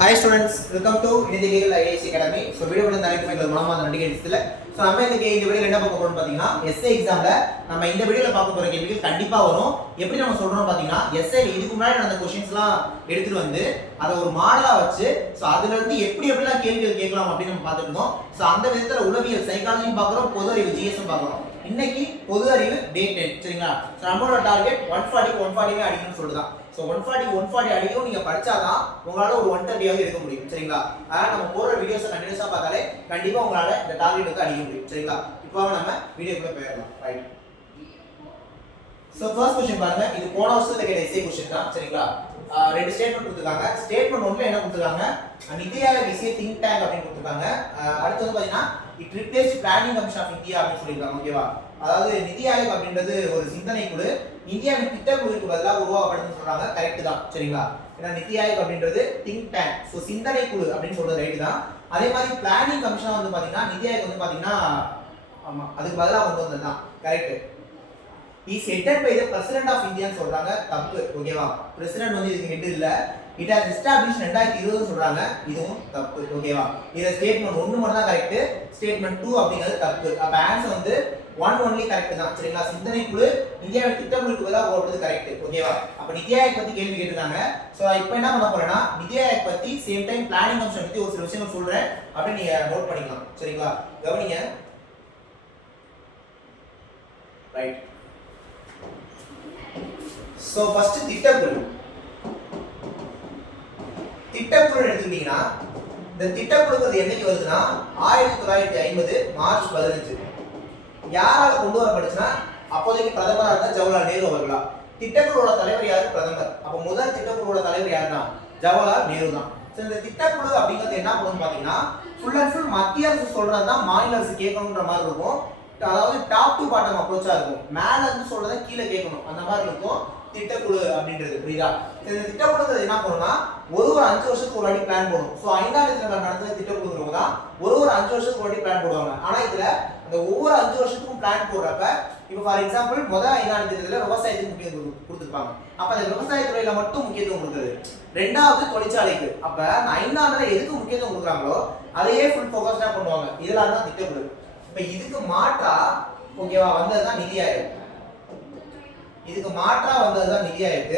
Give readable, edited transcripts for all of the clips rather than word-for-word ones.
Hi students, welcome to Nidhigal IAS Academy. So video வந்து நாளைக்கு உங்களுக்கு மனமார்ந்த நன்றிகள் தெரிவித்துள்ள. So நம்ம இந்த வீடியோல என்ன பார்க்க போறோம்னு பாத்தீங்கன்னா எஸ்ஏ எக்ஸாம்ல நம்ம இந்த வீடியோல பார்க்க போற கேள்விகள் கண்டிப்பா வரும். எப்படி நம்ம சொல்றோம் பாத்தீங்கன்னா எஸ்ஏ இதுக்கு முன்னாடி நடந்த क्वेश्चंसலாம் எடுத்துட்டு வந்து அத ஒரு மாடலா வச்சு சோ அதுல இருந்து எப்படிலாம் கேள்விகள் கேட்கலாம் அப்படி நம்ம பார்த்துட்டு இருக்கோம். சோ அந்த விதத்துல உளவியல் சைக்காலஜியும் பார்க்கறோம், பொது அறிவு ஜிஎஸ் பார்க்கறோம். இன்னைக்கு பொது அறிவு டே 10 சரிங்களா? சோ நம்மளோட டார்கெட் 140 அடிக்கணும்னு சொல்றதான். So 140 அடியும் நீங்க படிச்சாதான் உங்களால ஒரு 130 ஆக எடுக்க முடியும் சரிங்களா? அதான் நம்ம போற வீடியோஸை கண்டினியூஸா பார்த்தாலே கண்டிப்பா உங்களால இந்த டார்கெட் வந்து அடிக்க முடியும் சரிங்களா? இப்போ நம்ம வீடியோக்குள்ள போயிடலாம். ரைட். So first question பாருங்க, இது போன வருஷத்துல கேட்ட எஸ்ஏ क्वेश्चन தான் சரிங்களா? ரெண்டு ஸ்டேட்மென்ட் கொடுத்திருக்காங்க. ஸ்டேட்மென்ட் 1ல என்ன கொடுத்திருக்காங்க? நிதி Aayog is a think tank அப்படி கொடுத்திருக்காங்க. அடுத்து வந்து பாத்தீங்கன்னா it replaced planning commission of India அப்படி சொல்லிருக்காங்க. ஓகேவா? அதாவது நிதி ஆயோக் அப்படின்றது ஒரு சிந்தனை குழு, இந்தியாவின் திட்டக்குழுவுக்கு பதிலாக உருவாக்கப்படுதுன்னு சொல்றாங்க. கரெக்ட் தான் சரிங்களா? ஏன்னா நிதி ஆயோக் அப்படின்றது திங்க் டேங்க், சோ சிந்தனை குழு அப்படின்னு சொல்றது ரைட் தான். அதே மாதிரி பிளானிங் கமிஷன் வந்து பாத்தீங்கன்னா நிதி ஆயோக் வந்து பாத்தீங்கன்னா ஆமா அதுக்கு பதிலாக கொண்டு வந்ததுதான். Correct. Is headed by the president of இந்தியான்னு சொல்றாங்க. தப்பு. ஓகேவா? பிரசிடென்ட் வந்து இதுக்கு ஹெட் இல்ல. இட் ஹஸ் எஸ்டாப்லிஷ்ட் 2020 சொல்றாங்க. இதுவும் தப்பு. ஓகேவா? இது ஸ்டேட்மென்ட் 1 மட்டும் தான் கரெக்ட். ஸ்டேட்மென்ட் 2 அப்படிங்கிறது தப்பு. அப்ப ஆன்சர் வந்து 1 only கரெக்ட் தான் சரிங்களா? சிந்தனை குழு இந்தியாவின் திட்டக்குழுக்கு பதிலாக உருவாக்குறது கரெக்ட். ஓகேவா? அப்ப நிதி ஆயோக் பத்தி கேள்வி கேட்டிருக்காங்க. சோ இப்போ என்ன பண்ண போறேன்னா நிதி ஆயோக் பத்தி சேம் டைம் பிளானிங் கமிஷன் பத்தி ஒரு சில விஷயங்கள் சொல்றேன். அப்படி நீங்க நோட் பண்ணிக்கலாம் சரிங்களா? கவனிங்க. ரைட். சோ ஃபர்ஸ்ட் திட்டக்குழு எடுத்துக்கிட்டீங்கன்னா இந்த திட்டக்குழுங்கிறது என்னைக்கு வருதுன்னா 1950 மார்ச் 15. யாரால கொண்டு வரப்படுச்சுன்னா அப்போதைக்கு பிரதமரா இருந்த ஜவஹர்லால் நேரு அவர்களா. திட்டக்குழுவோட தலைவர் யாரு? பிரதமர். அப்ப முதல் திட்டக்குழுவோட தலைவர் யாருன்னா ஜவஹர்லால் நேரு தான். சோ இந்த திட்டக்குழு அப்படிங்கிறது என்ன பண்ணுன்னு பாத்தீங்கன்னா ஃபுல் அண்ட் ஃபுல் மத்திய அரசு சொல்றதுதான் மாநில அரசு கேட்கணும்ன்ற மாதிரி இருக்கும். அதாவது டாப் டு பாட்டம் அப்ரோச்சா இருக்கும். மேல இருந்து சொல்றத கீழே கேட்கணும் அந்த மாதிரி இருக்கும் திட்டக்குழு அப்படின்றது. புரியுதா? இந்த திட்டக்குழுங்கிறது என்ன பண்ணும்னா ஒரு 5 வருஷத்துக்கு ஒரு வாட்டி பிளான் போடும். சோ 5ஆம் தேதியில நடந்த திட்டக்குழுங்கிறவங்க தான் ஒரு 5 வருஷத்துக்கு ஒரு வாட்டி பிளான் போடுவாங்க. ஆனா இதுல அந்த ஒவ்வொரு 5 வருஷத்துக்கும் பிளான் போடுறப்ப இப்போ ஃபார் எக்ஸாம்பிள் முதல் 5ஆம் தேதியில விவசாயத்துக்கு முக்கியத்துவம் கொடுத்துருப்பாங்க. அப்ப அந்த விவசாய துறையில மட்டும் முக்கியத்துவம் கொடுக்குறது. ரெண்டாவது தொழிற்சாலைக்கு. அப்ப 5ஆம் எதுக்கு முக்கியத்துவம் கொடுக்குறாங்களோ அதையே ஃபுல் ஃபோக்கஸ்டா பண்ணுவாங்க. இதெல்லாம் தான் திட்டக்குழு. இப்ப இதுக்கு மாற்றா ஓகேவா வந்ததுதான் நிதி ஆயோக். இதுக்கு மாற்றா வந்ததுதான் நிதி ஆயோக்.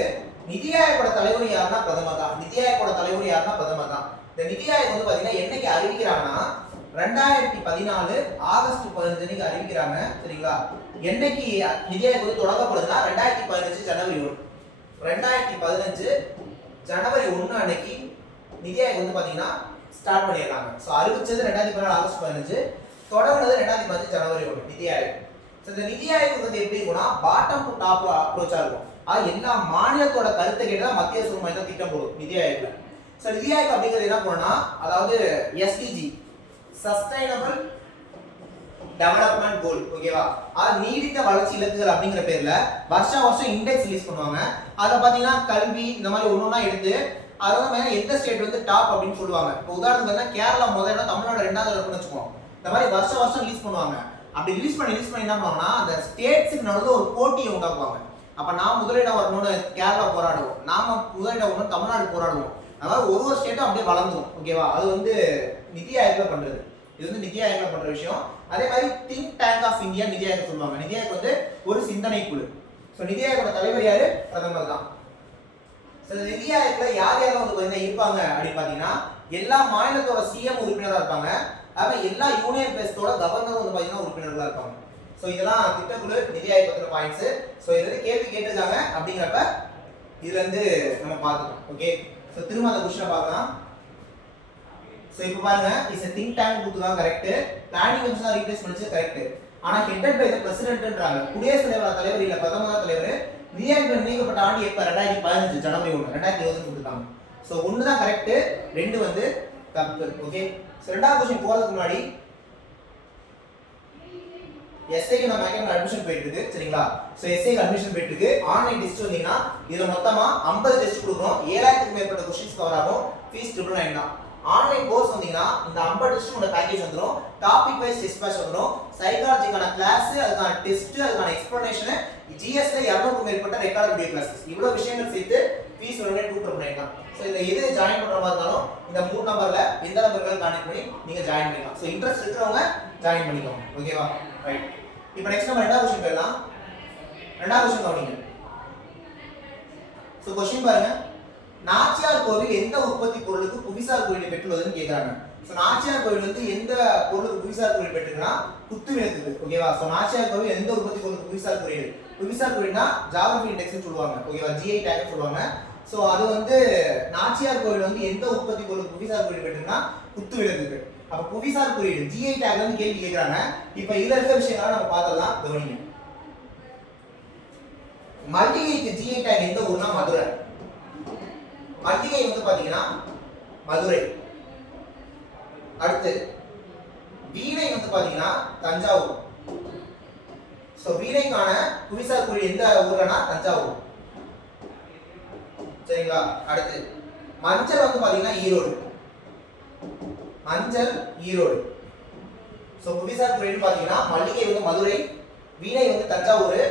நிதி ஆயோகோட தலைவர் யாருன்னா பிரதமர் தான். நிதி ஆயோகோட தலைவர் யாருன்னா பிரதமர் தான். இந்த நிதி ஆயோக் வந்து பாத்தீங்கன்னா என்னைக்கு அறிவிக்கிறாங்கன்னா 2014 ஆகஸ்ட் 15 அறிவிக்கிறாங்க சரிங்களா? என்னைக்கு நிதி ஆயோக் வந்து தொடங்கப்படுதுன்னா 2015 ஜனவரி 1. 2015 ஜனவரி 1 அன்னைக்கு நிதி ஆயோக் வந்து பாத்தீங்கன்னா ஸ்டார்ட் பண்ணிருக்காங்க. சோ அறிவிச்சது 2014 ஆகஸ்ட் 15, தொடங்குனது 2015 ஜனவரி 1 நிதி ஆயோக். சோ இந்த நிதி ஆயோக் வந்து எப்படி இருக்கும்னா பாட்டம் டு டாப் அப்ரோச்சா இருக்கும். எல்லா மாநிலத்தோட கருத்தை கேட்டா மத்திய அரசு மாதிரி தான் திட்டம் போடும் நிதி ஆயோக்ல. சோ நிதி ஆயோக் அப்படிங்கிறது என்ன பண்ணும்னா அதாவது எஸ்டிஜி சஸ்டைனபிள் டெவலப்மென்ட் கோல் ஓகேவா? நீடித்த வளர்ச்சி இலக்குகள் அப்படிங்கிற பேர்ல வருஷம் இண்டெக்ஸ் ரிலீஸ் பண்ணுவாங்க. அத பாத்தீங்கன்னா கல்வி இந்த மாதிரி ஒண்ணா எடுத்து அதோட மேல எந்த ஸ்டேட் வந்து டாப் அப்படின்னு சொல்லுவாங்க. இப்போ உதாரணத்துக்கு கேரளா முதல்ல தமிழ்நாடு 2வது இருக்குன்னு வச்சுக்கோங்க. இந்த மாதிரி வருஷம் ரிலீஸ் பண்ணுவாங்க. அப்படி ரிலீஸ் பண்ணி என்ன பண்ணுவாங்கன்னா அந்த ஸ்டேட்ஸ்க்கு நடுவுல ஒரு போட்டியை உண்டாக்குவாங்க. அப்ப நான் முதலிடம் வரணும்னு கேரளா போராடுவோம், நாம முதலிடம் வரணும்னு தமிழ்நாடு போராடுவோம். அதாவது ஒரு ஸ்டேட்டும் அப்படியே வளர்ந்துடும். ஓகேவா? அது வந்து நிதி ஆயோக்ல பண்றது. இது வந்து நிதி ஆயோக்ல பண்ற விஷயம். அதே மாதிரி திங்க் டேங்க் ஆஃப் இந்தியா நிதி ஆயோக் சொல்லுவாங்க. நிதி ஆயோக் வந்து ஒரு சிந்தனை குழு. சோ நிதி ஆயோகோட தலைவர் யாரு? பிரதமர் தான். சோ நிதி ஆயோக்ல யார் வந்து பாத்தீங்கன்னா இருப்பாங்க அப்படின்னு பாத்தீங்கன்னா எல்லா மாநிலத்தோட சிஎம் உறுப்பினரா இருப்பாங்க. அப்ப எல்லா யூனியன் பிரதேசத்தோட கவர்னரும் வந்து பாத்தீங்கன்னா உறுப்பினர்களா இருப்பாங்க. சோ இதெல்லாம் திட்டக்குழு நிதி ஆயோக் பத்தின பாயிண்ட்ஸ். சோ இதுல கேள்வி கேட்டிருக்காங்க அப்படிங்கறப்ப இதுல இருந்து நம்ம பார்த்துட்டோம். ஓகே. சோ திரும்ப அந்த क्वेश्चन பார்க்கலாம். சோ இப்போ பாருங்க இஸ் a think tank கொடுத்தா கரெக்ட். பிளானிங் கமிஷன் ரீப்ளேஸ் பண்ணிச்சு கரெக்ட். ஆனா ஹெட்டட் பை தி பிரசிடென்ட்ன்றாங்க. குடியரசுத் தலைவர் இல்ல பிரதமர் தலைவர். நிதி ஆயோக் நீக்கப்பட்ட ஆண்டு எப்ப? 2015 ஜனவரி 1 2020 கொடுத்தாங்க. சோ 1 தான் கரெக்ட், 2 வந்து தப்பு. ஓகே. சோ ரெண்டாவது क्वेश्चन போறதுக்கு முன்னாடி எஸ்ஐக்கு நம்ம அகாடமில அட்மிஷன் போயிட்டு இருக்கு சரிங்களா? சோ எஸ்ஐக்கு அட்மிஷன் போயிட்டு இருக்கு. ஆன்லைன் டெஸ்ட் வந்தீங்கன்னா இதுல மொத்தமா 50 டெஸ்ட் கொடுக்குறோம். 7000க்கு மேற்பட்ட क्वेश्चंस கவர் ஆகும். ஃபீஸ் 999 தான். ஆன்லைன் கோர்ஸ் வந்தீங்கன்னா இந்த 50 டெஸ்ட் உங்க பேக்கேஜ் வந்துரும். டாபிக் வைஸ் டெஸ்ட் பேட்ச் வந்துரும். சைக்காலஜிக்கான கிளாஸ், அதுக்கான டெஸ்ட், அதுக்கான எக்ஸ்பிளனேஷன், ஜிஎஸ்ல 200க்கு மேற்பட்ட ரெக்கார்ட் வீடியோ கிளாसेस. இவ்வளவு விஷயங்கள் சேர்த்து ஃபீஸ் 299 தான். ஸோ இதில் எது ஜாயின் பண்ணுற மாதிரி இருந்தாலும் இந்த 3 நம்பர்ல எந்த நம்பர்கள் கான்டெக்ட் பண்ணி நீங்க ஜாயின் பண்ணிக்கலாம். ஸோ இன்ட்ரெஸ்ட் இருக்கிறவங்க ஜாயின் பண்ணிக்கோங்க. ஓகேவா? ரைட். இப்போ நெக்ஸ்ட் நம்ம ரெண்டாவது கொஸ்டின் போயிடலாம். ரெண்டாவது கொஸ்டின் கவனிங்க. ஸோ கொஸ்டின் பாருங்க, நாச்சியார் கோவில் எந்த உற்பத்தி பொருளுக்கு புவிசார் குறியீடு பெற்றுள்ளதுன்னு கேட்குறாங்க. ஸோ நாச்சியார் கோவில் வந்து எந்த பொருளுக்கு புவிசார் குறியீடு பெற்றுக்குன்னா குத்து விளக்குக்கு. ஓகேவா? ஸோ நாச்சியார் கோவில் எந்த உற்பத்தி பொருளுக்கு புவிசார் குறியீடு? புவிசார் குறியீடுனா ஜியோகிராஃபி இண்டெக்ஸ்னு சொல்லுவாங்க. ஓகேவா? GI டேக்னு சொல்லுவாங்க. ஸோ அது வந்து நாச்சியார் கோவில் வந்து எந்த உற்பத்தி பொருளுக்கு புவிசார் குறியீடு பெற்றுக்குன்னா குத்து விளக்குக்கு. அப்ப புவிசார் குறியீடு GI டேக்ல இருந்து கேள்வி கேக்குறாங்க. இப்போ இதுல இருக்க விஷயங்களை நம்ம பார்த்தலாம். கவனிங்க. மல்லிகைக்கு GI டேக் எந்த ஊர்னா மதுரை. மல்லிகை வந்து பாத்தீங்கன்னா மதுரை. அடுத்து வீணை வந்து பாத்தீங்கன்னா தஞ்சாவூர். சோ வீணைக்கான புவிசார் குறியீடு எந்த ஊர்லனா தஞ்சாவூர். சரிங்களா? அடுத்து மஞ்சள் வந்து பாத்தீங்கன்னா ஈரோடு. மஞ்சள் ஈரோடு. சோ புவிசார் குறியீடு பாத்தீங்கன்னா மல்லிகை வந்து மதுரை, வீணை வந்து தஞ்சாவூர்,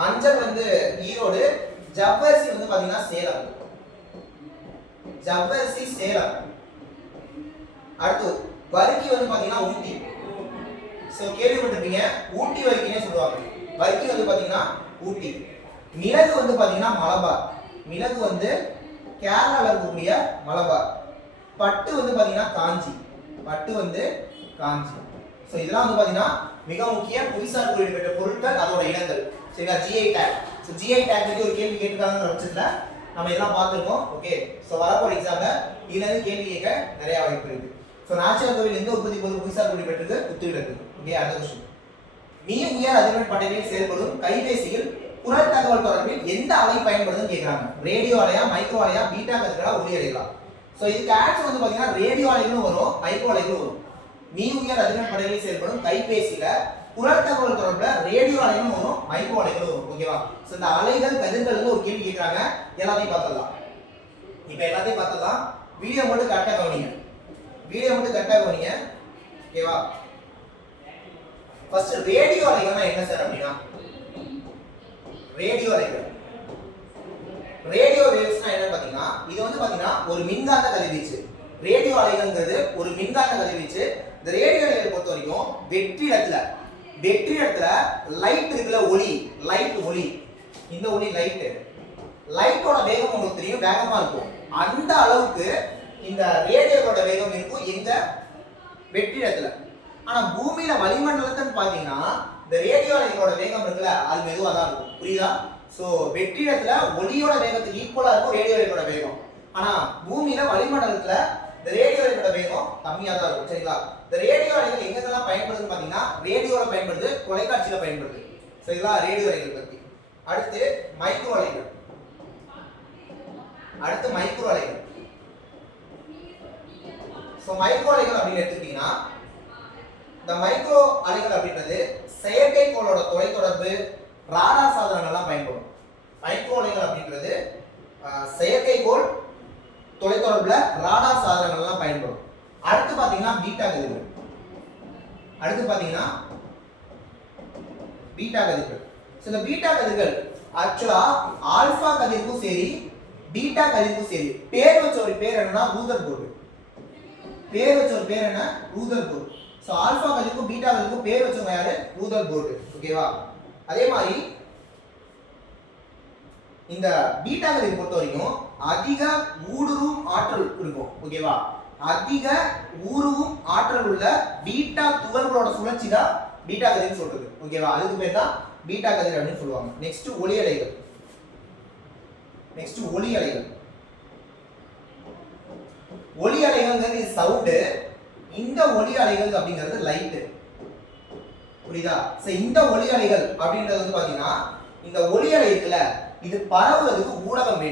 மஞ்சள் வந்து ஈரோடு, ஜவ்வரிசி வந்து பாத்தீங்கன்னா சேலம். ஜவ்வரிசி சேலம். அடுத்து வர்க்கி வந்து பாத்தீங்கன்னா ஊட்டி. சோ கேள்விப்பட்டிருப்பீங்க, ஊட்டி வர்க்கினே சொல்லுவாங்க. வர்க்கி வந்து பாத்தீங்கன்னா ஊட்டி. மிளகு வந்து பாத்தீங்கன்னா மலபார். மிளகு வந்து கேரளால இருக்கக்கூடிய மலபார். பட்டு வந்து பாத்தீங்கன்னா காஞ்சி. பட்டு வந்து காஞ்சி. சோ இதெல்லாம் வந்து பாத்தீங்கன்னா மிக முக்கிய புவிசார் குறியீடு பெற்ற பொருட்கள், அதோட இடங்கள். சரிங்களா? GI take. So GI take பத்தி ஒரு கேள்வி கேட்டுட்டாங்கன்ற பட்சத்துல நம்ம இதெல்லாம் பார்த்திருக்கோம். ஓகே. சோ வரப்போற எக்ஸாம்ல இதுல இருந்து கேள்வி கேட்க நிறைய வாய்ப்பு இருக்கு. சோ நாச்சியார் கோவில் எந்த உற்பத்தி பொருள் புவிசார் குறியீடு பெற்றது? குத்து விளக்கு. ஓகே. அடுத்த क्वेश्चन. மீ உயர் அதிர்வெண் பட்டைகளில் செயல்படும் கைபேசியில் குரல் தகவல் தொடர்பில் எந்த அலை பயன்படுதுன்னு கேக்குறாங்க. ரேடியோ அலையா, மைக்ரோ அலையா, பீட்டா கதிர்களா, ஒலி அலைகளா? சோ இதுக்கு ஆன்சர் வந்து பாத்தீங்கன்னா ரேடியோ அலைகளும் வரும், மைக்ரோ அலைகளும் வரும். மீ உயர் அதிர்வெண் பட்டைகளில் செயல்படும் கைபேசியில குரல் தகவல் தொடர்புல ரேடியோ அலைகளும் வரும், மைக்ரோ அலைகளும் வரும். ஓகேவா? சோ இந்த அலைகள் கதிர்கள் ஒரு கேள்வி கேக்குறாங்க. எல்லாத்தையும் பார்த்தலாம். இப்போ எல்லாத்தையும் பார்த்தலாம். வீடியோ மட்டும் கரெக்டா கவனிங்க. வீடியோ மட்டும் கரெக்டா கவனிங்க. ஓகேவா? ஃபர்ஸ்ட் ரேடியோ அலைகள்னா என்ன சார் அப்படினா? ரேடியோ அலைகள், ரேடியோ வேவ்ஸ்னா என்ன பாத்தீங்கன்னா, இது வந்து பாத்தீங்கன்னா ஒரு மின்காந்த கதிர்வீச்சு. ரேடியோ அலைகள்ங்கிறது ஒரு மின்காந்த கதிர்வீச்சு. இந்த ரேடியோ அலைகளை பொறுத்த வரைக்கும் வெற்றிடத்துல லைட் இருக்குல, ஒளி, லைட் ஒளி, இந்த ஒளி லைட், லைட்டோட வேகம் உங்களுக்கு தெரியும், வேகமா இருக்கும். அந்த அளவுக்கு இந்த ரேடியோவோட வேகம் இருக்கும் எங்க? வெற்றிடத்துல. ஆனா பூமியில வளிமண்டலத்துன்னு பாத்தீங்கன்னா இந்த ரேடியோ அலைகளோட வேகம் இருக்குல்ல, அது மெதுவா தான் இருக்கும். புரியுதா? சோ வெற்றிடத்துல ஒளியோட வேகத்துக்கு ஈக்குவலா இருக்கும் ரேடியோ அலைகளோட வேகம். ஆனா பூமியில வளிமண்டலத்துல இந்த ரேடியோ அலைகளோட வேகம் கம்மியா தான் இருக்கும். சரிங்களா? இந்த ரேடியோ அலைகள் எங்கெல்லாம் பயன்படுதுன்னு பாத்தீங்கன்னா ரேடியோல பயன்படுது, தொலைக்காட்சியில பயன்படுது. சரிங்களா? ரேடியோ அலைகள் பத்தி. அடுத்து மைக்ரோ அலைகள். அடுத்து மைக்ரோ அலைகள். சோ மைக்ரோ அலைகள் அப்படின்னு எடுத்துக்கிட்டீங்கன்னா இந்த மைக்ரோ அலைகள் அப்படின்றது செயற்கைக்கோளோட தொலைத்தொடர்பு, ராடார் சாதனங்கள்லாம் பயன்படும். மைக்ரோ அலைகள் அப்படின்றது செயற்கைக்கோள் தொலைத்தொடர்புல ராடார் சாதனங்கள்லாம் பயன்படும். அடுத்து பாத்தீங்கன்னா பீட்டா கதிர்கள். இந்த பீட்டா கதிர்கள் ஆக்சுவலா ஆல்பா கதிர்க்கும் சரி பீட்டா கதிர்க்கும் சரி பேர் வச்ச ஒரு பேர் என்னன்னா ரூதர்போர்ட். ரூதர்போர்ட். சோ ஆல்பா கதிர்க்கும் பீட்டா கதிர்க்கும் பேர் வச்சவங்க யாரு? ரூதர்போர்ட். ஓகேவா? அதே மாதிரி இந்த பீட்டா கதிர் பொறுத்த வரைக்கும் அதிக ஊடுருவும் ஆற்றல் இருக்கும். ஓகேவா? அதிக ஊடுருவும் ஆற்றல் உள்ள பீட்டா துகள்களோட சுழற்சி தான் பீட்டா கதிர்னு சொல்றது. ஓகேவா? அதுக்கு பேர் தான் பீட்டா கதிர் அப்படின்னு சொல்லுவாங்க. நெக்ஸ்ட் ஒலி அலைகள். ஒலி அலைகள்ங்கிறது சவுண்ட், இந்த ஒலி அலைகள் அப்படிங்கிறது லைட். புரியுதா? சோ இந்த ஒலி அலைகள் அப்படின்றது வந்து பாத்தீங்கன்னா இந்த ஒலி அலை இருக்குல, இது பரவுவதற்கு ஊடகம்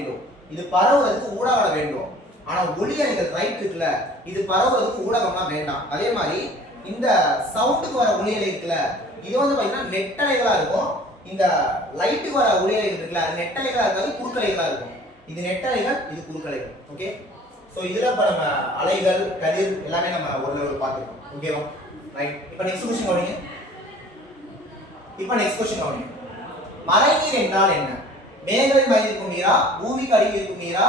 வேண்டும். ஆனா ஒலி அலைகள் ரைட் இருக்குல, இது பரவுவதற்கு ஊடகம்லாம் வேண்டாம். அதே மாதிரி இந்த சவுண்டுக்கு வர ஒலி அலை இருக்குல, இது வந்து பாத்தீங்கன்னா நெட்டலைகளா இருக்கும். இந்த லைட்டுக்கு வர ஒலி அலைகள் இருக்குல, அது நெட்டலைகளா இருக்காது, குறுக்கலைகளா இருக்கும். இது நெட்டலைகள், இது குறுக்கலைகள். ஓகே. சோ இதுல இப்ப நம்ம அலைகள், கதிர் எல்லாமே நம்ம ஒரு லெவல் பார்த்துருக்கோம். ஓகேவா? ரைட். இப்போ நெக்ஸ்ட் क्वेश्चन கவனிங்க. மழைநீர் என்றால் என்ன? மேகங்களின் மேல் இருக்கும் நீரா, பூமிக்கு அடியில் இருக்கும் நீரா,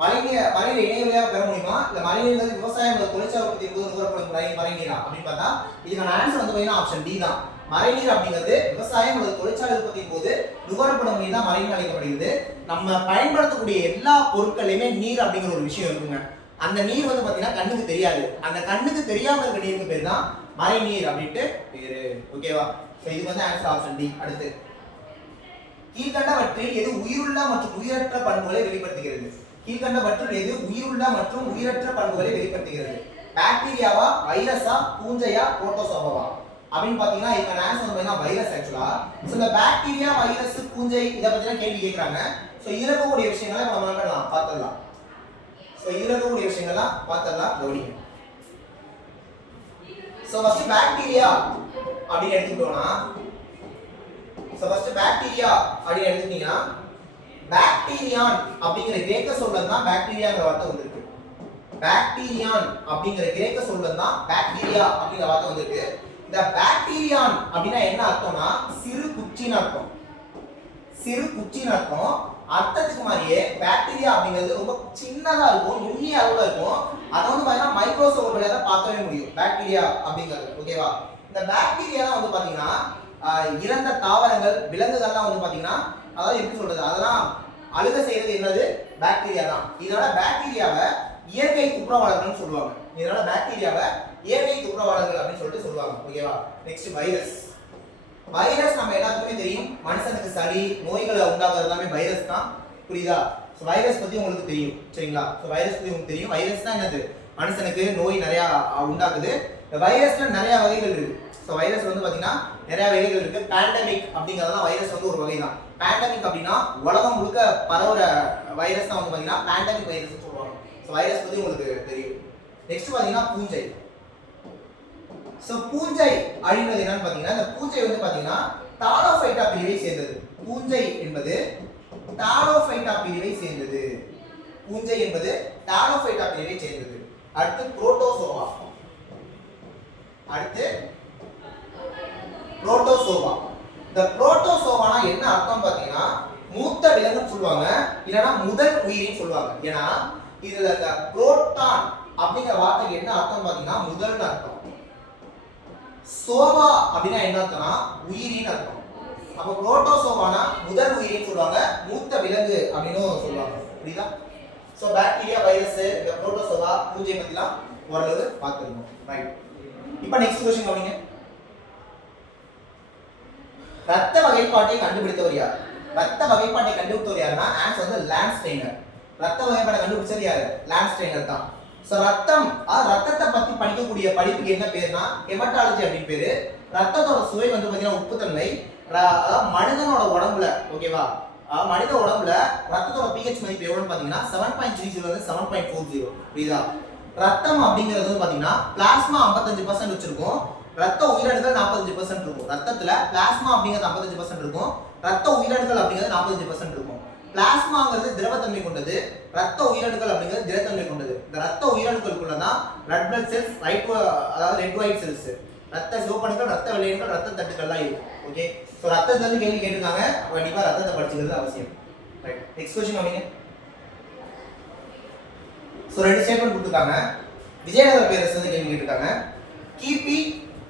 மழைநீர் இணையவழியாக பெற முடியுமா இல்ல மழைநீர் விவசாயம் தொழிற்சாலை உற்பத்தி என்பது நுகரப்படும் மழைநீரா அப்படின்னு பார்த்தா இதுக்கான ஆன்சர் வந்து பாத்தீங்கன்னா ஆப்ஷன் டி தான். மழைநீர் அப்படிங்கிறது விவசாயம் அல்லது தொழிற்சாலை உற்பத்தியின் போது நுகரப்படும் நீர் தான் மழைநீர் அழைக்கப்படுகிறது. நம்ம பயன்படுத்தக்கூடிய எல்லா பொருட்களையுமே நீர் அப்படிங்கிற ஒரு விஷயம் இருக்குங்க. அந்த நீர் வந்து பாத்தீங்கன்னா கண்ணுக்கு தெரியாது. அந்த கண்ணுக்கு தெரியாம இருக்க நீருக்கு பேர் தான் மழைநீர் அப்படின்ட்டு பேரு. ஓகேவா? இது வந்து ஆன்சர் ஆப்ஷன் டி. அடுத்து கீழ்கண்டவற்றில் எது உயிருள்ள மற்றும் உயிரற்ற பண்புகளை வெளிப்படுத்துகிறது? கீழ்கண்டவற்றில் எது உயிருள்ள மற்றும் உயிரற்ற பண்புகளை வெளிப்படுத்துகிறது? பாக்டீரியாவா, வைரஸா, பூஞ்சையா, புரோட்டோசோவாவா அப்படின்னு பாத்தீங்கன்னா இதுக்கான ஆன்சர் வந்து வைரஸ். ஆக்சுவலா சோ இந்த பாக்டீரியா, வைரஸ், பூஞ்சை இத பத்தின கேள்வி கேக்குறாங்க. சோ இதுல இருக்கக்கூடிய விஷயங்களை நம்ம என்ன பண்ணலாம் பார்த்தறலாம். சோ இதுல இருக்கக்கூடிய விஷயங்கள்லாம் பார்த்தறலாம். கவனிங்க. சோ ஃபர்ஸ்ட் பாக்டீரியா அப்படி எடுத்துட்டோம்னா பாக்டீரியா அப்படி எடுத்துட்டீங்கன்னா பாக்டீரியான் அப்படிங்கிற கிரேக்க சொல்ல தான் பாக்டீரியாங்கிற வார்த்தை வந்திருக்கு. பாக்டீரியான் அப்படிங்கிற கிரேக்க சொல்ல தான் பாக்டீரியா அப்படிங்கிற வார்த்தை வந்திருக்கு. இந்த பாக்டீரியான் அப்படின்னா என்ன அர்த்தம்னா சிறு குச்சின்னு அர்த்தம். சிறு குச்சின்னு அர்த்தம். அர்த்தத்துக்கு மாதிரியே பாக்டீரியா அப்படிங்கிறது ரொம்ப சின்னதா இருக்கும், நுண்ணிய அளவுல இருக்கும். அதை வந்து பாத்தீங்கன்னா மைக்ரோஸ்கோப் வழியா தான் பார்க்கவே முடியும் பாக்டீரியா அப்படிங்கிறது. ஓகேவா? இந்த பாக்டீரியா தான் வந்து பாத்தீங்கன்னா இறந்த தாவரங்கள், விலங்குகள்லாம் வந்து பாத்தீங்கன்னா அதாவது எப்படி சொல்றது அதெல்லாம் அழுக செய்யறது என்னது பாக்டீரியா தான். இதனால பாக்டீரியாவை இயற்கை துப்புரவாளர்கள்னு சொல்லுவாங்க. இதனால பாக்டீரியாவை இயற்கை துப்புரவாளர்கள் அப்படின்னு சொல்லிட்டு சொல்லுவாங்க. ஓகேவா? Next virus. வைரஸ் நம்ம எல்லாத்துக்குமே தெரியும். மனுஷனுக்கு சளி நோய்களை உண்டாக்குறது எல்லாமே வைரஸ் தான். புரியுதா? சோ வைரஸ் பத்தி உங்களுக்கு தெரியும். சரிங்களா? சோ வைரஸ் பத்தி உங்களுக்கு தெரியும். வைரஸ் தான் என்னது மனுஷனுக்கு நோய் நிறைய உண்டாக்குது. இந்த வைரஸ்ல நிறைய வகைகள் இருக்கு. சோ வைரஸ் வந்து பாத்தீங்கன்னா நிறைய வகைகள் இருக்கு. பேண்டமிக் அப்படிங்கறதெல்லாம் வைரஸ் வந்து ஒரு வகை தான். பேண்டமிக் அப்படின்னா உலகம் முழுக்க பரவுற வைரஸ் தான் வந்து பாத்தீங்கன்னா பேண்டமிக் வைரஸ் சொல்லுவாங்க. சோ வைரஸ் பத்தி உங்களுக்கு தெரியும். நெக்ஸ்ட் பாத்தீங்கன்னா பூஞ்சை. சோ பூஞ்சை அப்படிங்கிறது என்னன்னு பாத்தீங்கன்னா இந்த பூஞ்சை வந்து பாத்தீங்கன்னா தாலோஃபைட்டா பிரிவை சேர்ந்தது. பூஞ்சை என்பது தாலோஃபைட்டா பிரிவை சேர்ந்தது. பூஞ்சை என்பது தாலோஃபைட்டா பிரிவை சேர்ந்தது. அடுத்து புரோட்டோசோவா. அடுத்து புரோட்டோசோவா. இந்த புரோட்டோசோவானா என்ன அர்த்தம் பாத்தீங்கன்னா மூத்த விலங்குன்னு சொல்லுவாங்க, இல்லனா முதல் உயிரின்னு சொல்லுவாங்க. ஏன்னா இதுல இந்த புரோட்டான் அப்படிங்கிற வார்த்தைக்கு என்ன அர்த்தம் பாத்தீங்கன்னா முதல்னு அர்த்தம். சோவா அப்படின்னா என்ன அர்த்தம்னா உயிரின்னு அர்த்தம். அப்ப புரோட்டோசோவானா முதல் உயிரின்னு சொல்லுவாங்க, மூத்த விலங்கு அப்படின்னு சொல்லுவாங்க. புரியுதா? சோ பாக்டீரியா, வைரஸ், இந்த புரோட்டோசோவா, பூஞ்சை பத்திலாம் ஓரளவு பார்த்துருக்கோம். ரைட். இப்போ நெக்ஸ்ட் क्वेश्चन கவனிங்க. ரத்த வகைப்பாட்டை கண்டுபிடித்தவர் யார்? ரத்த வகைப்பாட்டை கண்டுபிடித்தவர் யாருன்னா ஆன்சர் வந்து லான்ஸ்டெய்னர். ரத்த வகைப்பாட்டை கண்டுபிடிச்சது யாரு? லான்ஸ்டெய்னர் தான். சோ ரத்தத்தை பத்தி படிக்கக்கூடிய படிப்புக்கு என்ன பேருனா ஹெமட்டாலஜி அப்படின்னு பேரு. ரத்தத்தோட சுவை வந்து பாத்தீங்கன்னா உப்புத்தன்மை. அதாவது மனிதனோட உடம்புல ஓகேவா மனித உடம்புல ரத்தத்தோட pH மதிப்பு எவ்வளவுன்னு பாத்தீங்கன்னா 7.30 இருந்து 7.40. புரியுதா? ரத்தம் அப்படிங்கிறது வந்து பாத்தீங்கன்னா பிளாஸ்மா 55% வச்சிருக்கும். ரத்த உயிரணுக்கள் 45% இருக்கும். ரத்தத்துல பிளாஸ்மா அப்படிங்கிறது 55% இருக்கும். ரத்த உயிரணுக்கள் அப்படிங்கிறது 45% இருக்கும். பிளாஸ்மாங்கிறது திரவத்தன்மை கொண்டது, ரத்த உயிரணுக்கள் அப்படிங்கிறது திரவத்தன்மை கொண்டது. இந்த ரத்த உயிரணுக்களுக்குள்ள தான் ரெட் பிளட் செல்ஸ், அதாவது ரெட் ஒயிட் செல்ஸ், ரத்த சிவப்பணுக்கள், ரத்த வெள்ளையணுக்கள், ரத்த தட்டுக்கள்லாம் இருக்கும். ஓகே, சோ ரத்தத்துல இருந்து கேள்வி கேட்டிருக்காங்க, கண்டிப்பா ரத்தத்தை படிச்சுக்கிறது அவசியம். ரைட், நெக்ஸ்ட் क्वेश्चन கவனிங்க. சோ ரெண்டு ஸ்டேட்மென்ட் கொடுத்திருக்காங்க. விஜயநகர பேரரசு வந்து கேள்வி கேட்டிருக்காங்க. கிபி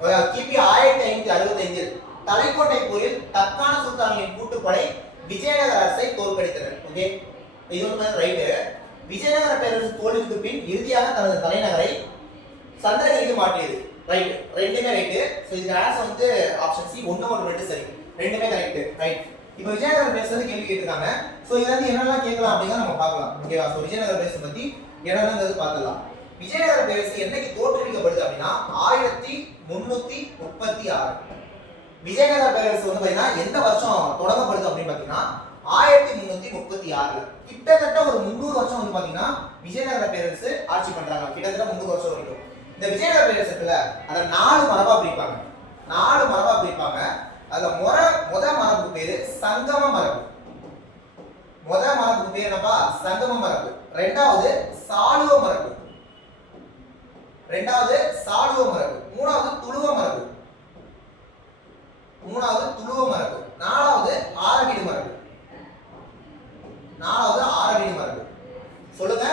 1565 தலைக்கோட்டை போரில் தக்கான சுல்தானின் கூட்டுப்படை விஜயநகர அரசை தோற்கடித்தனர். ஓகே, இது வந்து ரைட். விஜயநகர பேரரசு தோல்விக்கு பின் இறுதியாக தனது தலைநகரை சந்திரகிரிக்கு மாற்றியது. ரைட், ரெண்டுமே ரைட். சோ இதுக்கு ஆன்சர் வந்து ஆப்ஷன் சி 1 மற்றும் 2 சரி, ரெண்டுமே கரெக்ட். ரைட், இப்போ விஜயநகர பேரரசு வந்து கேள்வி கேட்டிருக்காங்க. சோ இத வந்து என்னெல்லாம் கேட்கலாம் அப்படிங்கறத நம்ம பார்க்கலாம். ஓகேவா? சோ விஜயநகர பேரரசு பத்தி என்னென்னங்கிறது பார்க்கலாம். விஜயநகர பேரரசு என்னைக்கு தோற்றுவிக்கப்படுது அப்படின்னா 1336. விஜயநகர பேரரசு வந்து பாத்தீங்கன்னா எந்த வருஷம் தொடங்கப்படுது அப்படின்னு பாத்தீங்கன்னா 1336. கிட்டத்தட்ட ஒரு 300 வருஷம் வந்து பாத்தீங்கன்னா விஜயநகர பேரரசு ஆட்சி பண்றாங்க. கிட்டத்தட்ட 300 வருஷம் வரைக்கும். இந்த விஜயநகர பேரரசு இருக்குல்ல, அத 4 மரபா பிரிப்பாங்க. 4 மரபா பிரிப்பாங்க. அதுல முத மரபுக்கு பேரு சங்கம மரபு. முத மரபுக்கு பேர் என்னப்பா? சங்கம மரபு. ரெண்டாவது சாளுவ மரபு. மூணாவது துளுவ மரபு. நாலாவது ஆரவீடு மரபு. சொல்லுங்க.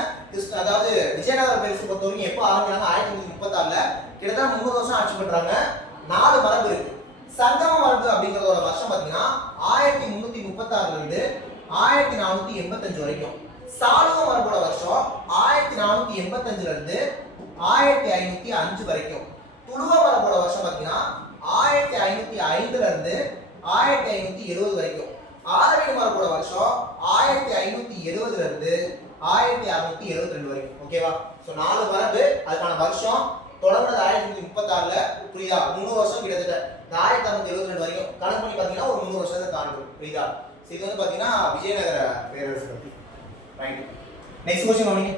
அதாவது விஜயநகர பேரரசு பொறுத்தவரைக்கும் எப்போ ஆரம்பிக்கிறாங்க? 1336ல. கிட்டத்தட்ட 300 வருஷம் ஆட்சி பண்றாங்க. 4 மரபு இருக்கு. சங்கம மரபு அப்படிங்கறதோட வருஷம் பாத்தீங்கன்னா 1336ல இருந்து 1485 வரைக்கும். சாளுவ மரபோட வருஷம் 1485ல இருந்து 1505 வரைக்கும். துளுவ மரபோட வருஷம் பாத்தீங்கன்னா 1505ல இருந்து 1570 வரைக்கும். ஆரவியல் மரபோட வருஷம் 1570ல இருந்து 1672 வரைக்கும். ஓகேவா? சோ 4 மரபு, அதுக்கான வருஷம் தொடர்ந்து 1336ல. புரியுதா? 300 வருஷம் கிட்டத்தட்ட 1672 வரைக்கும் கணக்கு பண்ணி பாத்தீங்கன்னா ஒரு 300 வருஷத்தை தாண்டும். புரியுதா? இது வந்து பாத்தீங்கன்னா விஜயநகர பேரரசு பத்தி. ரைட். நெக்ஸ்ட் क्वेश्चन கவனிங்க.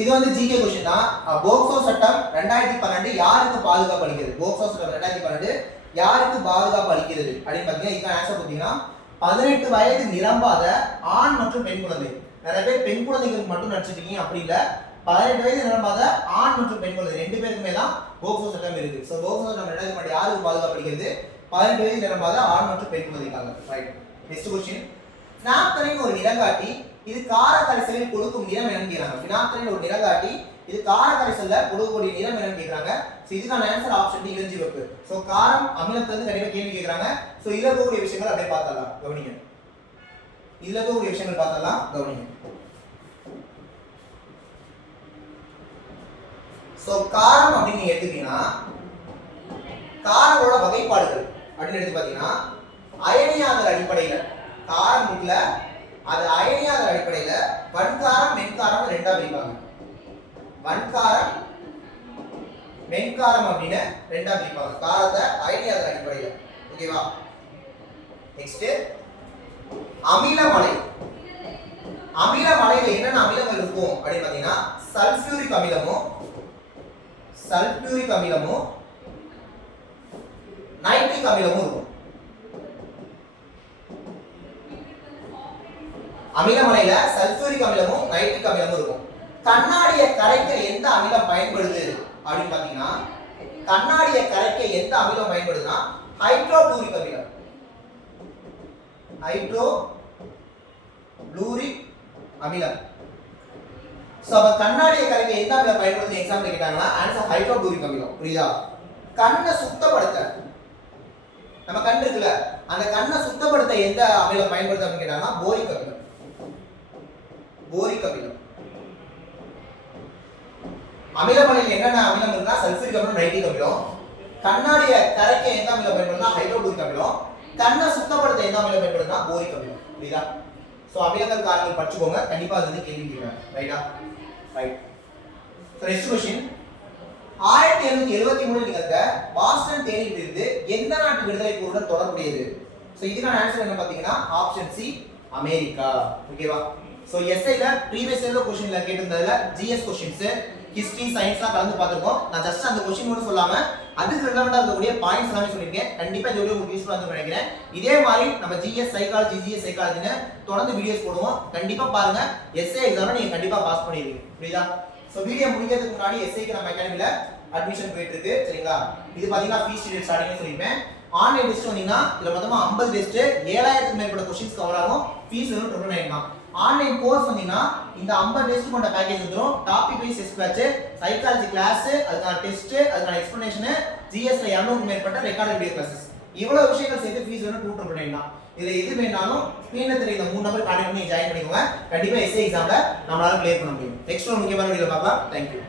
இது வந்து ஜிகே क्वेश्चन தான். போக்சோ சட்டம் 2012 யாருக்கு பாதுகாப்பு அளிக்கிறது? போக்சோ சட்டம் 2012 யாருக்கு பாதுகாப்பு அளிக்கிறது அப்படின்னு பாத்தீங்கன்னா இதுக்கு ஆன்சர் பாத்தீங்கன்னா 18 வயது நிரம்பாத ஆண் மற்றும் பெண் குழந்தை. நிறைய பேர் பெண் குழந்தைகளுக்கு மட்டும் நடிச்சிருக்கீங்க, அப்படி இல்ல. 18 வயது நிரம்பாத ஆண் மற்றும் பெண் குழந்தை ரெண்டு பேருக்குமே தான் போக்சோ சட்டம் இருக்கு. சோ போக்சோ சட்டம் 2012 யாருக்கு பாதுகாப்பு அளிக்கிறது? 18 வயது நிரம்பாத ஆண் மற்றும் பெண் குழந்தைக்காக. ரைட். Next question. பினாப்தலின் ஒரு நிறங்காட்டி இது கார கரைசலில் கொடுக்கும் நிறம் என்னன்னு கேக்குறாங்க. பினாப்தலின் ஒரு நிறங்காட்டி இது கார கரைசல்ல கொடுக்கக்கூடிய நிறம் என்னன்னு கேக்குறாங்க. சோ இதுக்கான ஆன்சர் ஆப்ஷன் டி இளஞ்சிவப்பு. சோ காரம் அமிலத்துல இருந்து கண்டிப்பா கேள்வி கேக்குறாங்க. சோ இதுல இருக்கக்கூடிய விஷயங்கள் அப்படியே பார்த்தறலாம். கவனிங்க. இதுல இருக்கக்கூடிய விஷயங்கள் பார்த்தறலாம். கவனிங்க. சோ காரம் அப்படி நீங்க எடுத்துக்கிட்டீங்கன்னா காரங்களோட வகைப்பாடுகள் அப்படின்னு எடுத்து பாத்தீங்கன்னா அயனியாதல் அடிப்படையில காரம் இருக்குல, அது அயனியாதல் அடிப்படையில வன்காரம் மென்காரம் ரெண்டா பிரிப்பாங்க. வன்காரம் மென்காரம் அப்படின்னு ரெண்டா பிரிப்பாங்க காரத்தை அயனியாதல் அடிப்படையில. ஓகேவா? நெக்ஸ்ட் அமிலமலை. அமிலமலையில என்னென்ன அமிலங்கள் இருக்கும் அப்படின்னு பாத்தீங்கன்னா சல்பியூரிக் அமிலமும் நைட்ரிக் அமிலமும் இருக்கும். அமிலமலையில சல்பியூரிக் அமிலமும் நைட்ரிக் அமிலமும் இருக்கும். கண்ணாடியை கரைக்க எந்த அமிலம் பயன்படுது அப்படின்னு பாத்தீங்கன்னா கண்ணாடியை கரைக்க எந்த அமிலம் பயன்படுதுன்னா ஹைட்ரோப்ளூரிக் அமிலம். ஹைட்ரோப்ளூரிக் அமிலம். சோ கண்ணாடியை கரைக்க எந்த அமிலம் பயன்படுது எக்ஸாம்ல கேட்டாங்கன்னா ஆன்சர் ஹைட்ரோப்ளூரிக் அமிலம். புரியுதா? கண்ணை சுத்தப்படுத்த நம்ம கண் இருக்குல்ல, அந்த கண்ணை சுத்தப்படுத்த எந்த அமிலம் பயன்படுது அப்படின்னு கேட்டாங்கன்னா போரிக் அமிலம். போரிக் அமிலம். அமிலமலையில் என்னென்ன அமிலம் இருக்குன்னா சல்பியூரிக் அமிலம் நைட்ரிக் அமிலம். கண்ணாடியை கரைக்க எந்த அமிலம் பயன்படுதுன்னா ஹைட்ரோப்ளூரிக் அமிலம். கண்ணை சுத்தப்படுத்த எந்த அமிலம் பயன்படுதுன்னா போரிக் அமிலம். புரியுதா? சோ அமிலங்கள் காரங்கள் படிச்சுக்கோங்க, கண்டிப்பா அது வந்து கேள்வி கேட்பாங்க. ரைட்டா? ரைட். So next question. 1773 நிகழ்ந்த பாஸ்டன் தேநீர் விருது எந்த நாட்டு விடுதலை போருடன் தொடர்புடையது? சோ இதுக்கான ஆன்சர் என்ன பாத்தீங்கன்னா ஆப்ஷன் சி அமெரிக்கா. ஓகேவா? சோ எஸ்ஐல ப்ரீவியஸ் இயர்ல क्वेश्चनல கேட்டிருந்ததுல ஜிஎஸ் क्वेश्चंस ஹிஸ்டரி சயின்ஸ்லாம் கலந்து பார்த்திருக்கோம். நான் ஜஸ்ட் அந்த क्वेश्चन மட்டும் சொல்லாம அதுக்கு ரிலவெண்டா இருக்கக்கூடிய பாயிண்ட்ஸ் எல்லாமே சொல்லிருக்கேன். கண்டிப்பா இந்த வீடியோ உங்களுக்கு யூஸ்ஃபுல்லா இருக்கும்னு நினைக்கிறேன். இதே மாதிரி நம்ம ஜிஎஸ் சைக்காலஜி ஜிஎஸ் சைக்காலஜின்னு தொடர்ந்து வீடியோஸ் போடுவோம். கண்டிப்பா பாருங்க. எஸ்ஐ எக்ஸாம்ல நீங்க கண்டிப்பா பாஸ் பண்ணிடுவீங்க. புரியுதா? சோ வீடியோ முடிக்கிறதுக்கு முன்னாடி எஸ்ஐக்கு நம்ம அகாடமில அட்மிஷன் போயிட்டு இருக்கு. சரிங்களா? இது பாத்தீங்கன்னா ஃபீஸ் டேட் ஸ்டார்டிங்னு சொல்லிருப்பேன். ஆன்லைன் டெஸ்ட் வந்தீங்கன்னா இதுல மொத்தமா 50 டெஸ்ட் 7000க்கு மேற்பட்ட क्वेश्चंस கவர் ஆகும். ஃபீஸ் வெறும் 29 தான். ஆன்லைன் கோர்ஸ் வந்தீங்கன்னா இந்த 50 டெஸ்ட் கொண்ட பேக்கேஜ் வந்துரும். Topic wise test batch, psychology class, அதுக்கான டெஸ்ட், அதுக்கான எக்ஸ்பிளனேஷன், ஜிஎஸ்ல 200க்கு மேற்பட்ட ரெக்கார்டட் வீடியோ கிளாसेस. இவ்வளவு விஷயங்கள் சேர்த்து ஃபீஸ் வெறும் 229 தான். இதுல எது வேணாலும் ஸ்கிரீன்ல தெரிய இந்த 3 நம்பர் கான்டாக்ட் பண்ணி ஜாயின் பண்ணிக்கோங்க. கண்டிப்பா எஸ்ஏ எக்ஸாம்ல நம்மளால கிளியர் பண்ண முடியும். நெக்ஸ்ட் ஒரு முக்கியமான வீடியோல பார்க்கலாம். Thank you.